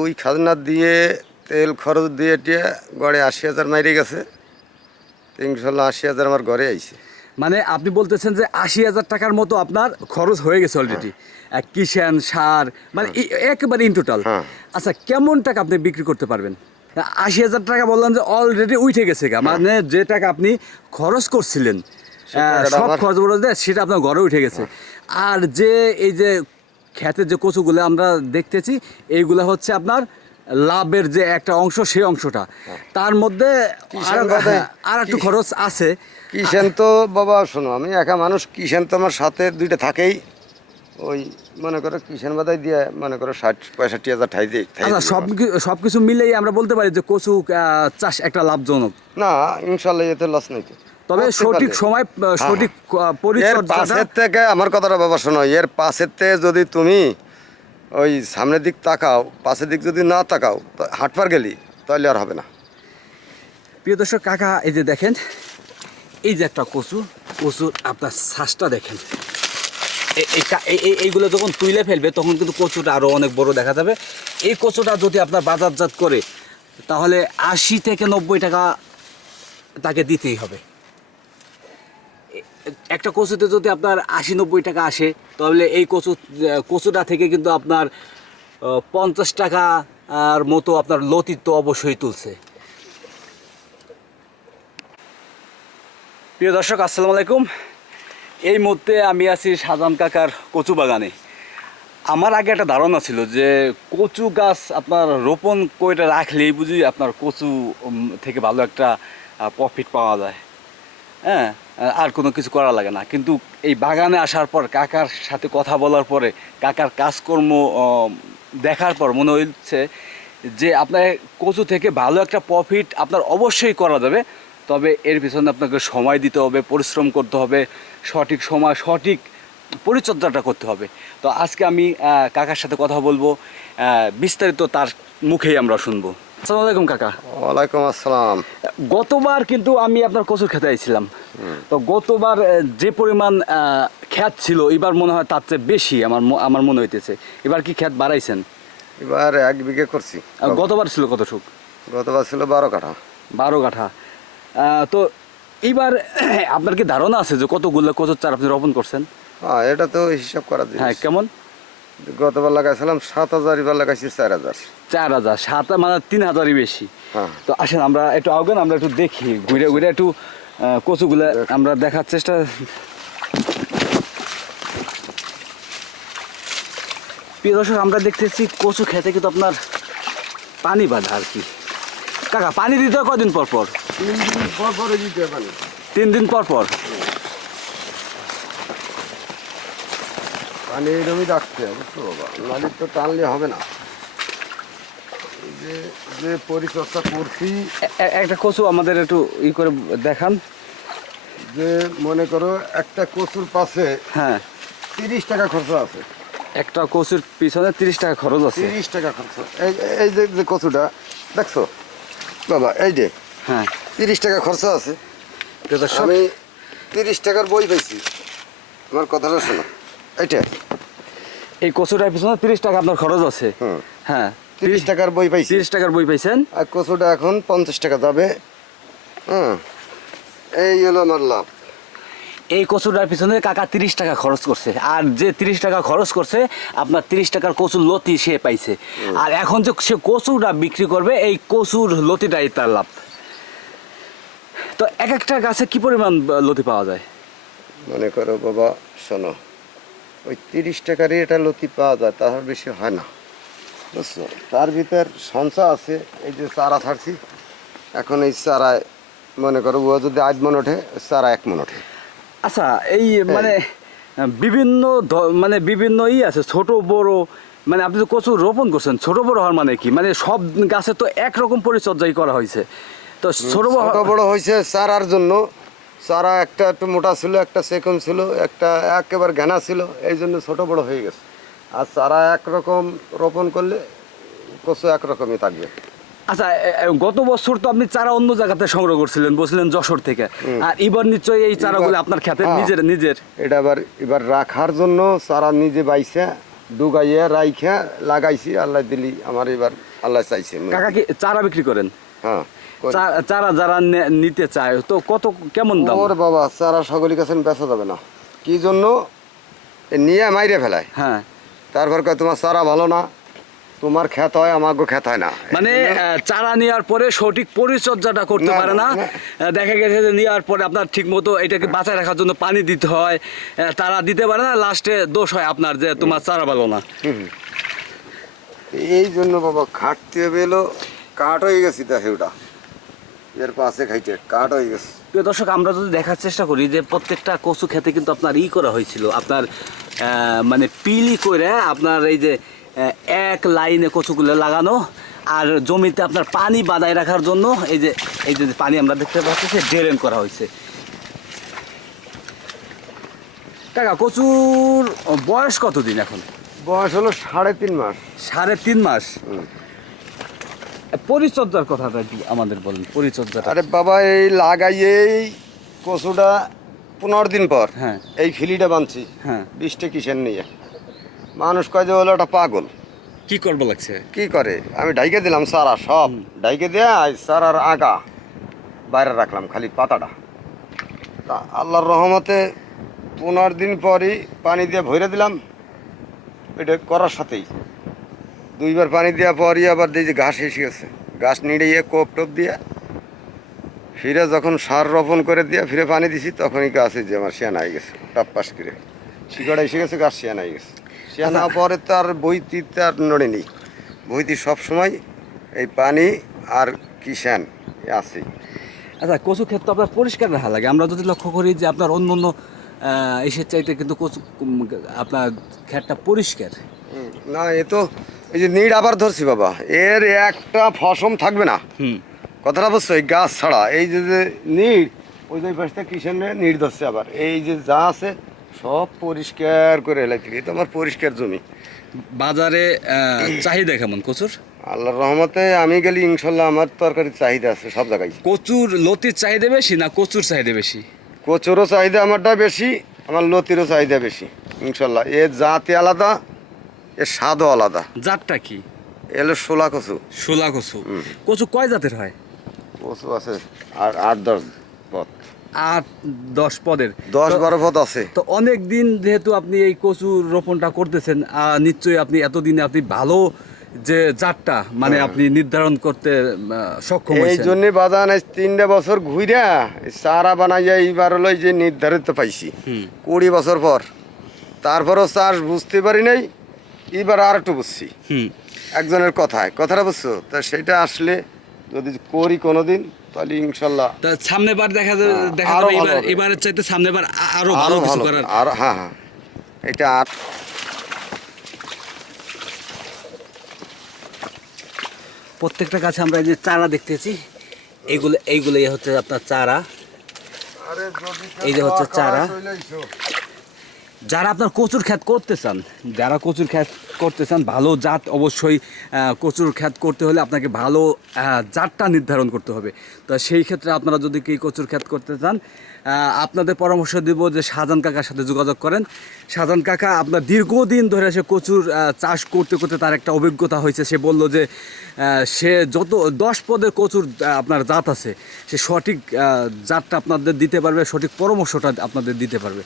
ওই খাজনা দিয়ে তেল খরচ দিয়ে টিয়ে গড়ে আশি হাজার মাইরে গেছে। ইনশাল্লাহ আশি হাজার আমার ঘরে আইছে। মানে আপনি বলতেছেন যে আশি হাজার টাকার মতো আপনার খরচ হয়ে গেছে অলরেডি কিষান সার মানে একেবারে ইন টোটাল হ্যাঁ। আচ্ছা কেমন টাকা আপনি বিক্রি করতে পারবেন? আশি হাজার টাকা বললাম যে অলরেডি উঠে গেছে গা। মানে যে টাকা আপনি খরচ করছিলেন সব খরচ দেয় সেটা আপনার ঘরে উঠে গেছে। আর যে এই যে ক্ষেতের যে কচুগুলো আমরা দেখতেছি এইগুলো হচ্ছে আপনার লাভের যে একটা অংশ সেই অংশটা। তার মধ্যে আর- একটু খরচ আছে। কিষেন তো বাবা শোনো আমি একা মানুষ কিষেন তো আমার সাথে দুইটা থাকেই। ওই মনে করো কিষেন বাদাই দিয়ে মনে করো ষাট পঁয়ষট্টি হাজার ঠাই দিই ঠাই আচ্ছা সব সব কিছু মিলেই আমরা বলতে পারি যে কচু চাষ একটা লাভজনক। না ইনশাল্লাহ এতে লস নেই। তবে সঠিক সময় সঠিক আহ, পাশের থেকে আমার কথাটা বাবা শোনো। এর পাশের থেকে যদি তুমি ওই সামনের দিক তাকাও পাশের দিক যদি না তাকাও তো হাটবার গেলি তাহলে আর হবে না। প্রিয় দর্শক কাকা এই যে দেখেন এই যে একটা কচু কচুর আপনার শ্বাসটা দেখেন। এই এই- এই- এইগুলো যখন তুলে ফেলবে তখন কিন্তু কচুটা আরও অনেক বড় দেখা যাবে। এই কচুটা যদি আপনার বাজারজাত করে তাহলে আশি থেকে নব্বই টাকা তাকে দিতেই হবে। একটা কচুতে যদি আপনার আশি নব্বই টাকা আসে, তাহলে এই কচু, কচুটা থেকে কিন্তু আপনার পঞ্চাশ টাকা আর মতো আপনার লতিত্ব অবশ্যই তুলছে। প্রিয় দর্শক, আসসালামু আলাইকুম। এই মুহূর্তে আমি আছি শাহজাহান কাকার কচু বাগানে। আমার আগে একটা ধারণা ছিল যে কচু গাছ আপনার রোপণ করে রাখলেই বুঝি আপনার কচু থেকে ভালো একটা প্রফিট পাওয়া যায়। হ্যাঁ আর কোনো কিছু করা লাগে না। কিন্তু এই বাগানে আসার পর কাকার সাথে কথা বলার পরে, কাকার কাজকর্ম দেখার পর মনে হচ্ছে যে আপনার কচু থেকে ভালো একটা প্রফিট আপনার অবশ্যই করা যাবে। তবে এর পিছনে আপনাকে সময় দিতে হবে, পরিশ্রম করতে হবে, সঠিক সময়, সঠিক পরিচর্যাটা করতে হবে। তো আজকে আমি কাকার সাথে কথা বলব বিস্তারিত তার মুখেই আমরা শুনব। আসসালামু আলাইকুম কাকা। ওয়ালাইকুম আসসালাম। গতবার কিন্তু আমি আপনার কচুর খেতে আইছিলাম। তো গতবার যে পরিমাণ খ্যাত ছিল এবার মনে হয় তার চেয়ে বেশি আমার আমার মনে হইতেছে। এবার কি খ্যাত বাড়াইছেন? এবার এক বিঘে করছি। গতবার ছিল কত সুখ? গতবার ছিল বারো কাঠা। বারো কাঠা। তো এইবার আপনার কি ধারণা আছে যে কতগুলো কচুর চার আপনি রোপণ করছেন? হ্যাঁ এটা তো হিসাব করা হ্যাঁ কেমন? গতবার লাগাইছিলাম সাত হাজার এবার লাগাইছি চার হাজার। চার হাজার সাত মানে তিন হাজারই বেশি। হ্যাঁ। তো আসেন আমরা একটু আগে আমরা একটু দেখি ঘুরে ঘুরে একটু কচুগুলো আমরা দেখার চেষ্টা প্রিয় দর্শক আমরা দেখতেছি কচু খেতে কিন্তু আপনার পানি বাঁধা আর কি। কাকা পানি দিতে কদিন পর পর? তিন দিন পর পরে দিতে পারি তিন দিন পর পর? পানি এরকমই রাখতে হবে বুঝতে বাবা নালি তো টানলে হবে না। যে যে পরিচর্যা করছি একটা কচু আমাদের একটু ই করে দেখান। যে মনে করো একটা কচুর পাশে হ্যাঁ। তিরিশ টাকা খরচ আছে। একটা কচুর পিছনে তিরিশ টাকা খরচ আছে। তিরিশ টাকা খরচ। এই এই যে যে কচুটা দেখছ? বাবা এই যে হ্যাঁ। তিরিশ টাকা খরচ আছে। আমি তিরিশ টাকার বই পাইছি। আমার কথাটা শোনো। এইটা। এই কচুটার পিছনে তিরিশ টাকা আপনার খরচ আছে। হ্যাঁ তিরিশ টাকার বই পাইছি। তিরিশ টাকার বই পাইছেন? আর কচুটা এখন পঞ্চাশ টাকা যাবে হুম। এই হলো আমার লাভ। এই কচুটার পিছনে কাকা তিরিশ টাকা খরচ করছে। আর যে তিরিশ টাকা খরচ করছে আপনার তিরিশ টাকার কচুর লতি সে পাইছে। আর এখন যে সে কচুটা বিক্রি করবে এই কচুর লতিটাই তার লাভ। তো এক একটা গাছে কি পরিমাণ লতি পাওয়া যায়? মনে করো বাবা শোনো। ওই তিরিশ টাকারই এটা লতি পাওয়া যায় তার বেশি হয় না। বুঝছ? তার ভিতর সঞ্চয় আছে এই যে চারা ছাড়ছি। এখন এই চারায় মনে করো ও যদি আধ মন ওঠে চারা এক মন ওঠে। আচ্ছা এই মানে বিভিন্ন মানে বিভিন্ন ই আছে ছোট বড় মানে আপনি তো কচু রোপণ করছেন ছোট বড় হওয়ার মানে কি? মানে সব গাছে তো একরকম পরিচর্যাই করা হয়েছে। তো ছোট বড় বড় হয়েছে চারার জন্য চারা একটা একটু মোটা ছিল একটা সেকম ছিল একটা একেবারে ঘেনা ছিল এই জন্য ছোট বড় হয়ে গেছে। আর চারা একরকম রোপণ করলে কচু একরকমই থাকবে। আচ্ছা গত বছর তো আপনি চারা অন্য জায়গাতে সংগ্রহ করছিলেন বলছিলেন যশোর থেকে। আর এবার নিশ্চয়ই এই চারাগুলো আপনার খেতে হ্যাঁ। নিজের নিজের। এটা আবার এবার রাখার জন্য চারা নিজে বাইছে ডুগাইয়া রাইখা লাগাইছি আল্লাহ দিলি আমার এবার আল্লাহ চাইছে। কাকা কি চারা বিক্রি করেন? হ্যাঁ চারা যারা নিতে চায় তো কত কেমন দাম? ওর বাবা চারা সকলের কাছে বেচা যাবে না। কি জন্য? নিয়ে মাইরে ফেলায়। হ্যাঁ। তারপর তোমার চারা ভালো না। তোমার খ্যাত হয় আমাকে খ্যাত হয় না। মানে চারা নেওয়ার পরে সঠিক পরিচর্যাটা করতে পারে না দেখা গেছে যে নেওয়ার পরে আপনার ঠিক মতো এটাকে বাঁচায় রাখার জন্য পানি দিতে হয়। তারা দিতে পারে না লাস্টে দোষ হয় আপনার যে তোমার চারা ভালো না। এই জন্য বাবা খাটতে বেলো কাঠ হয়ে গেছি দেখে ওটা এর পাশে খাইতে কাঠ হয়ে গেছে। প্রিয় দর্শক আমরা যদি দেখার চেষ্টা করি যে প্রত্যেকটা কচু খেতে কিন্তু আপনার ই করা হয়েছিল। আপনার মানে পিলি করে আপনার এই যে এক লাইনে কচুগুলো লাগানো আর জমিতে আপনার পানি বাদায় রাখার জন্য এই যে এই যে পানি আমরা দেখতে পাচ্ছি সে ড্রেন করা হয়েছে। কাকা কচুর বয়স কতদিন এখন? বয়স হলো সাড়ে তিন মাস। সাড়ে তিন মাস। পরিচর্যার কথাটা কি আমাদের বলেন পরিচর্যা আরে বাবা এই লাগাইয়েই কচুটা পনেরো দিন পর হ্যাঁ। এই ফিলিটা বানছি হ্যাঁ। বৃষ্টি কিসের নিয়ে? মানুষ কয় যে হলো একটা পাগল। কি করব লাগছে? কি করে? আমি ডাইকে দিলাম সারা সব। ডাইকে দেয়া সারার আগা বাইরে রাখলাম খালি পাতাটা। তা আল্লাহর রহমতে পনেরো দিন পরই পানি দিয়ে ভরে দিলাম। এটা করার সাথেই। দুইবার পানি দেওয়ার পরই আবার দেখি ঘাস এসে গেছে। ঘাস নিড়িয়ে কোপ টোপ দিয়ে ফিরে যখন সার রোপণ করে দিয়ে ফিরে পানি দিছি তখনই গাছে যে আমার শিয়ান হয়ে গেছে টাপ পাশ করে। শিকড় এসে গেছে গাছ শিয়ান হয়ে গেছে। শিয়ান হওয়ার পরে তো আর বইতি তো আর নড়ে নেই। বইতি সবসময় এই পানি আর কিষান আছে। আচ্ছা কচু ক্ষেত তো আপনার পরিষ্কার রাখা লাগে। আমরা যদি লক্ষ্য করি যে আপনার অন্য অন্য ইসের চাইতে কিন্তু কচু আপনার ক্ষেতটা পরিষ্কার। না এ তো এই যে নিড় আবার ধরছি বাবা এর একটা ফসম থাকবে না। কথাটা বুঝছ এই গাছ ছাড়া। এই যে যে নিড় ওই যে পাশটা কিষানে নিড়? ধরছে আবার। এই যে যা আছে সব পরিষ্কার করে এই তো আমার পরিষ্কার জমি। বাজারে চাহিদা কেমন কচুর? আল্লাহর রহমতে আমি গেলি ইনশাল্লাহ আমার তরকারি চাহিদা আছে সব জায়গায়। কচুর লতির চাহিদা বেশি না কচুর চাহিদা বেশি? কচুরও চাহিদা আমারটা বেশি আমার লতিরও চাহিদা বেশি ইনশাল্লাহ। এর জাতি আলাদা এর স্বাদও আলাদা। জাতটা কি? এলো শোলা কচু। শোলা কচু। কচু কয় জাতের হয়? কচু আছে আর আট দশ পথ আট দশ পদের। দশ বারো পথ আছে। তো অনেক দিন যেহেতু আপনি এই কচু রোপণটা করতেছেন নিশ্চয়ই আপনি এতদিনে আপনি ভালো যে জাতটা মানে আপনি নির্ধারণ করতে সক্ষম এই জন্য বাজান তিনটা বছর এই চারা বানাইয়া এইবার হলো যে নির্ধারিত পাইছি। কুড়ি বছর পর। তারপরও চাষ বুঝতে পারি নাই এবার আর একটু বুঝছি। হুম। একজনের কথায়। কথাটা বুঝছ? তা সেটা আসলে যদি করি কোনোদিন তাহলে ইনশাল্লাহ সামনে বার দেখা যাবে দেখা যাবে এবার এবারের চাইতে সামনে বার আরও ভালো আরও কিছু করার। আর হ্যাঁ হ্যাঁ। এটা আর প্রত্যেকটা গাছে আমরা এই যে চারা দেখতেছি এইগুলো এইগুলোই হচ্ছে আপনার চারা। এই যে হচ্ছে চারা। যারা আপনার কচুর খ্যাত করতে চান, যারা কচুর খ্যাত করতে চান, ভালো জাত অবশ্যই কচুর খ্যাত করতে হলে আপনাকে ভালো জাতটা নির্ধারণ করতে হবে। তো সেই ক্ষেত্রে আপনারা যদি কি কচুর খ্যাত করতে চান আপনাদের পরামর্শ দিব যে শাহজান কাকার সাথে যোগাযোগ করেন। শাহজান কাকা আপনার দীর্ঘদিন ধরে সে কচুর চাষ করতে করতে তার একটা অভিজ্ঞতা হয়েছে। সে বলল যে সে যত, দশ পদের কচুর আপনার জাত আছে, সে সঠিক জাতটা আপনাদের দিতে পারবে, সঠিক পরামর্শটা আপনাদের দিতে পারবে।